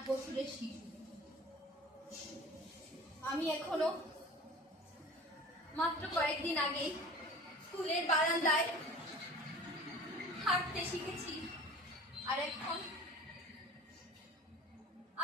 আট বছরের শিশু। আমি এখনও মাত্র কয়েকদিন আগে স্কুলের বারান্দায় হাঁটতে শিখেছি। আর এখন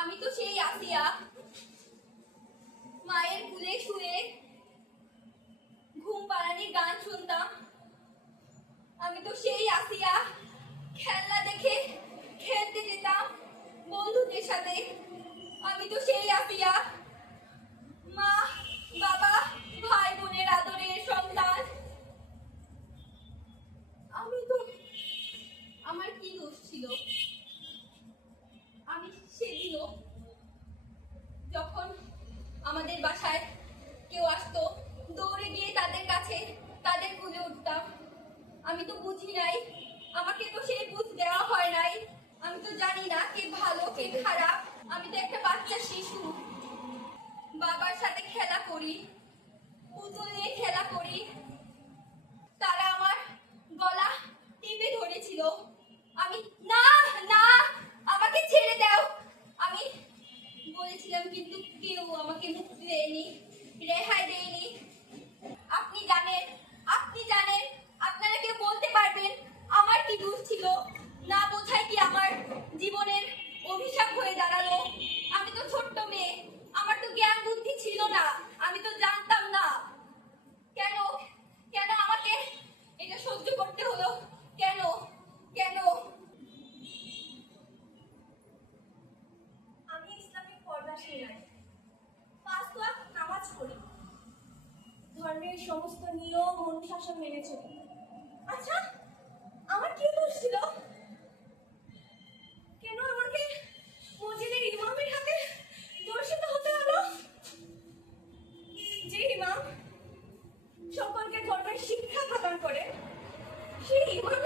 আমি তো সেই আসিয়া মায়ের কুলে শুয়ে ঘুম পাড়ানির গান শুনতাম। আমি তো সেই আসিয়া খেলনা দেখে খেলতে যেতাম। বন্ধুদের সাথে। আমি তো সেই আপিয়া মা বাবা ভাই বোনের আদরের সন্তান আমি তো আমার কি দোষ ছিল আমি সেদিনও যখন আমাদের বাসায় কেউ আসতো দৌড়ে গিয়ে তাদের কাছে তাদের কুলে উঠতাম আমি তো বুঝি নাই আমাকে তো সেই বুঝ দেওয়া হয় নাই আমি তো জানি না কে ভালো কে খারাপ আমি তো একটা বাচ্চা শিশু বাবার সাথে খেলা করি, পুতুল নিয়ে খেলা করি। তারা আমার গলা টিপে ধরেছিল। আমি, না না, আমাকে ছেড়ে দাও। আমি বলেছিলাম, কিন্তু কেউ আমাকে মুক্তি দেয়নি, রেহাই দেয়নি। আপনি জানেন আপনি জানেন, আপনারা কেউ বলতে পারবেন আমার কি দোষ ছিল না বোঝাই কি আমার জীবনের অভিশাপ হয়ে দাঁড়াল আমি তো ছোট্ট মেয়ে আমার তো জ্ঞান বুদ্ধি ছিল না আমি তো জানতাম না কেন কেন আমাকে এটা সহ্য করতে হলো কেন কেন আমি ইসলামিক পর্দাশীল নারী পাঁচ ওয়াক্ত নামাজ পড়ি ধর্মের সমস্ত নিয়ম অনুশাসন মেনে চলি আচ্ছা আমার কি কেন আমাকে হাতে দর্শিত হতে হলো? ইমাম সকলকে ধর্মের শিক্ষা প্রদান করে, সেই ইমামের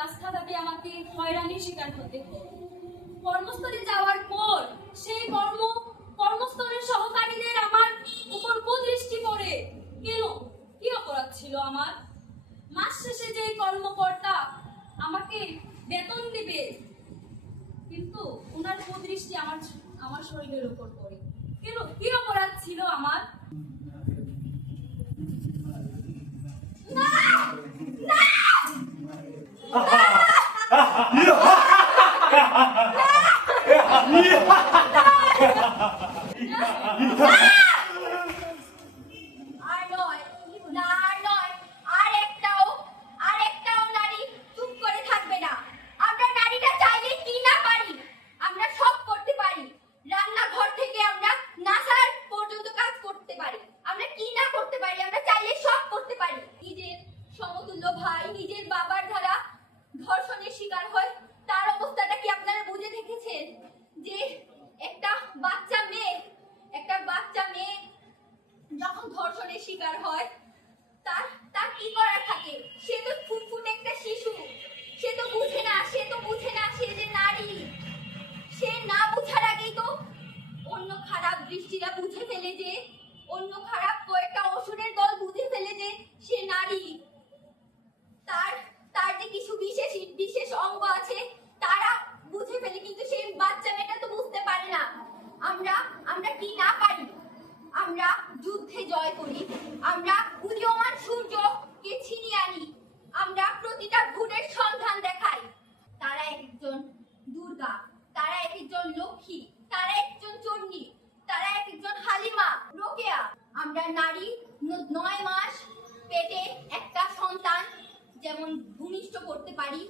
রাস্তাঘাটে আমাকে হয়রানির শিকার হতে কর্মস্থলে যাওয়ার পর সেই কর্ম, কর্মস্থলের সহকারীদের আমার উপর কুদৃষ্টি পড়ে কেন? কি অপরাধ ছিল আমার? মাস শেষে যে কর্মকর্তা আমাকে বেতন দিবে, কিন্তু ওনার কুদৃষ্টি আমার আমার শরীরের উপর পড়ে। কেন? কি অপরাধ ছিল আমার আর নয় না আর নয় আর একটাও আর একটাও নারী চুপ করে থাকবে না আমরা নারীরা চাইলে কি না পারি আমরা সব করতে পারি রান্নাঘর থেকে আমরা নাসার পর্যন্ত কাজ করতে পারি আমরা কি না করতে পারি আমরা চাইলে সব করতে পারি নিজের সমতুল্য ভাই নিজের বাবার দ্বারা ধর্ষণের শিকার হয় তার অবস্থাটা কি আপনারা বুঝে দেখেছেন যে একটা বাচ্চা মেয়ে একটা বাচ্চা মেয়ে যখন ধর্ষণের শিকার হয়। তার তার কি করার থাকে? সে তো ফুটফুটে একটা শিশু। সে তো বুঝে না, সে তো বুঝে না সে যে নারী। সে না বুঝার আগেই তো অন্য খারাপ দৃষ্টিরা বুঝে ফেলে যে, অন্য খারাপ কয়েকটা অসুরের দল বুঝে ফেলে যে সে নারী। তার তার যে কিছু বিশেষ বিশেষ অঙ্গ আছে, তারা বুঝে ফেলে, কিন্তু সেই বাচ্চা মেয়েটা তো বুঝতে পারে না। আমরা আমরা কি না পারি? আমরা যুদ্ধে জয় করি। আমরা উদীয়মান সূর্যকে ছিনিয়ে আনি। আমরা প্রতিটা গুণের সন্ধান দেখাই। তারা একজন দুর্গা, তারা এক একজন লক্ষ্মী তারা একজন চণ্ডী তারা এক একজন হালিমা রোকেয়া আমরা নারী ন- নয় মাস পেটে একটা সন্তান যেমন ভূমিষ্ঠ করতে পারি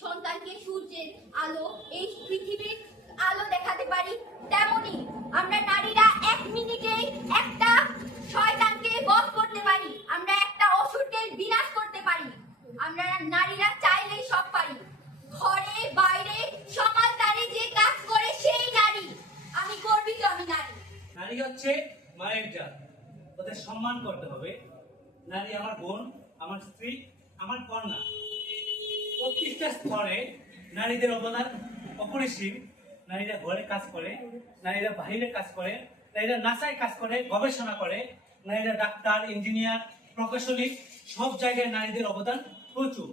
সন্তানকে সূর্যের আলো এই পৃথিবীর আলো দেখাতে পারি তেমনি আমরা নারীরা এক মিনিটেই একটা শয়তানকে বধ করতে পারি আমরা একটা অসুরকে বিনাশ করতে পারি আমরা নারীরা চাইলেই সব পারি ঘরে বাইরে সমাজদারে যে কাজ করে সেই নারী আমি গর্বিত আমি নারী নারী হচ্ছে মায়ের জাত। ওদের সম্মান করতে হবে। নারী আমার বোন, আমার স্ত্রী, আমার কন্যা। প্রত্যেকটা স্তরে নারীদের অবদান অপরিসীম। নারীরা ঘরে কাজ করে, নারীরা বাহিরে কাজ করে, নারীরা নাসায় কাজ করে, গবেষণা করে। নারীরা ডাক্তার, ইঞ্জিনিয়ার, প্রকৌশলী, সব জায়গায় নারীদের অবদান প্রচুর।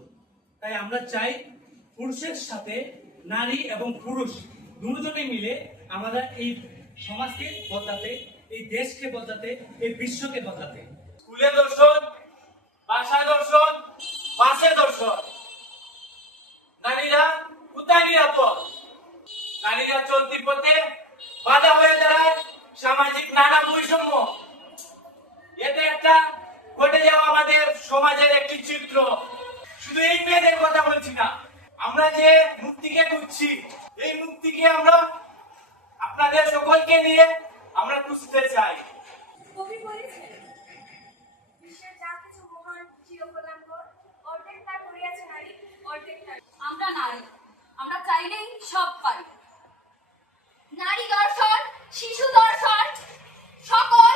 তাই আমরা চাই পুরুষের সাথে নারী এবং পুরুষ দুজনে মিলে আমরা এই সমাজকে বদলাতে, এই দেশকে বদলাতে, এই বিশ্বকে বদলাতে। স্কুলে দর্শন, বাসায় দর্শন, বাসে দর্শন। নারীরা কোথায় নিরাপদ? নারীরা চলতি পথে বাধা হয়ে দাঁড়ায়, সামাজিক নানা বৈষম্য। এটা একটা ঘটে যাওয়া আমাদের সমাজের একটি চিত্র। শুধু এই মেয়েদের কথা বলছি না, আমরা যে মুক্তিকে খুঁজছি, এই মুক্তিকে আমরা আপনাদের সকলকে নিয়ে আমরা খুঁজতে চাই। আমরা নারী, আমরা চাইলেই সব নারী দর্শন, শিশু দর্শন, সকল